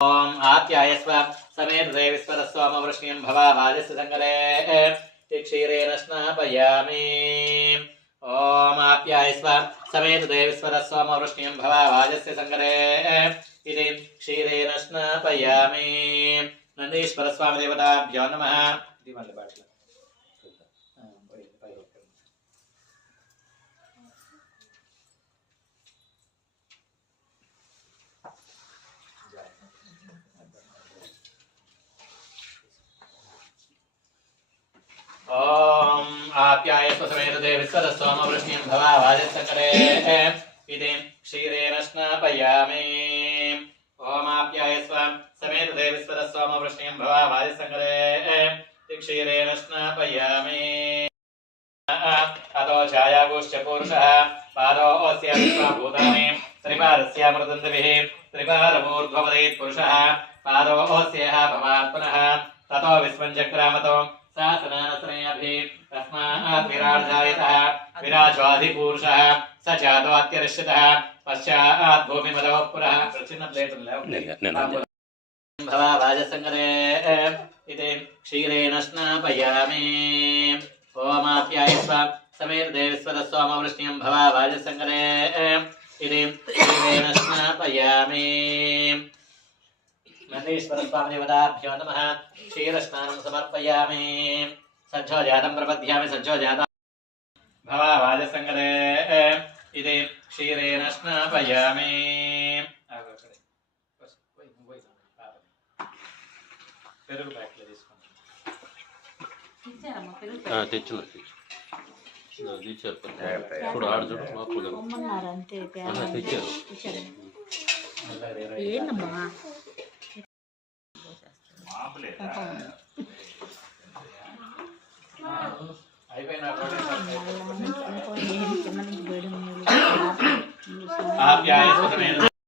ఓం ఆప్యాయస్వ సమేత దేవిస్వరస్వామవృష్ణ్యం భవావాజస్య సంగరే క్షీరేణ స్నాపయామి ఓం ఆప్యాయస్వ సమేత దేవిస్వరస్వామవృష్ణ్యం భవావాజస్య సంగరే ఇది క్షీరేణ స్నాపయామి నందీశ్వర స్వామి దేవతాభ్యో నమ ఇది మళ్ళీ आप्यायस्व समेतते विस्तरस्वामवृष्णिं भवाभाजत्सकरे इति क्षीरेण स्नापयामि। ओमाप्यायस्व समेतते विस्तरस्वामवृष्णिं भवाभाजत्सकरे इति क्षीरेण स्नापयामि। अतो छायागोश्च पुरुषः, पादो अस्य भूतानि। त्रिपादस्य मृदन्तभिः त्रिपादमूर्ध्वपदेत् पुरुषः, पादो अस्यः भवात्मनः ततो विस्मञ्चक्रामतो सा सनानसनेऽभि तस्मात् विराजायतः विराजाधिपूरुषः स जातोऽत्यर्षितः पश्चात् भूमिमदौ पुरः भवाभाजसङ्गते इति क्षीरेण स्नापयामि ओमाप्याय स्व समीर्देवीस्वर सोमवृष्ण्यं भवाभाजसङ्गते इति क्षीरेण स्नापयामि नन्दीश्वरस्वामिदेवताभ्यो नमः क्षीरस्नानं समर्पयामि सज्जोजातं प्रपद्यामि सज्जोजाता भवावाजसङ्गदे ఇది క్షీరేణ స్నాపయామి పెరుగు ప్యాకెట్లు తీసుకుంటాను తెచ్చు ఇప్పుడు ఆడు తెచ్చారు. ఏంటమ్మా आप क्या है